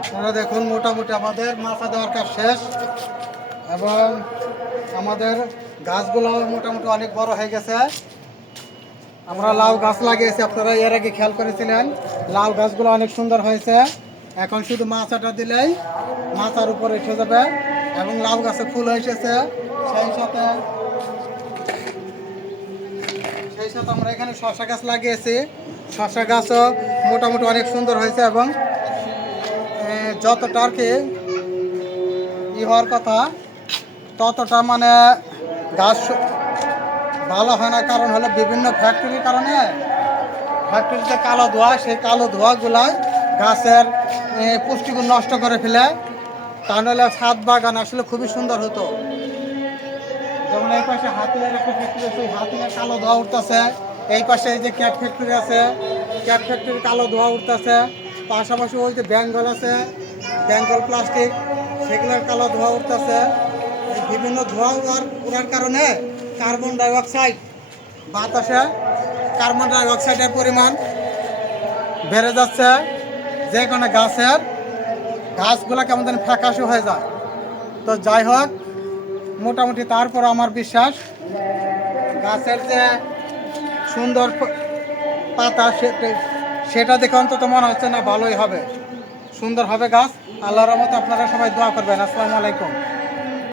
আপনারা দেখুন, মোটামুটি আমাদের মাথা দেওয়ার কাজ শেষ এবং আমাদের গাছগুলো মোটামুটি অনেক বড় হয়ে গেছে। আমরা লাউ গাছ লাগিয়েছি, আপনারা এর আগে খেয়াল করেছিলেন, লাউ গাছগুলো অনেক সুন্দর হয়েছে। এখন শুধু মাচাটা দিলেই মাচার উপরে এসে যাবে এবং লাউ গাছে ফুল এসেছে। সেই সাথে সেই সাথে আমরা এখানে শশা গাছ লাগিয়েছি। শশা গাছও মোটামুটি অনেক সুন্দর হয়েছে এবং যতটা আর কি ই হওয়ার কথা, ততটা মানে গাছ ভালো হয় না। কারণ হলো বিভিন্ন ফ্যাক্টরির কারণে ফ্যাক্টরিতে কালো ধোঁয়া, সেই কালো ধোঁয়াগুলা গাছের পুষ্টিগুণ নষ্ট করে ফেলে। তা নাহলে ছাদ বাগান আসলে খুবই সুন্দর হতো। যেমন এই পাশে হাতিলের একটা ফ্যাক্টরি আছে হাতিলের কালো ধোঁয়া উঠতেছে। এই পাশে এই যে ক্যাট ফ্যাক্টরি আছে ক্যাট ফ্যাক্টরির কালো ধোঁয়া উঠতেছে। পাশাপাশি ওই যে বেঙ্গল আছে বেঙ্গল প্লাস্টিক, সেগুলোর কালো ধোঁয়া উঠতেছে। বিভিন্ন ধোঁয়া উড়ার উড়ার কারণে কার্বন ডাইঅক্সাইড বাতাসে, কার্বন ডাইঅক্সাইডের পরিমাণ বেড়ে যাচ্ছে। যে কোনো গাছের গাছগুলো কেমন যেন হয়ে যায়। তো যাই হোক, মোটামুটি তারপর আমার বিশ্বাস, গাছের যে সুন্দর পাতা সেটা দেখে অন্তত মনে হচ্ছে না ভালোই হবে। সুন্দর হবে গাছ। আল্লাহর রহমতে আপনারা সবাই দোয়া করবেন। আসসালামু আলাইকুম।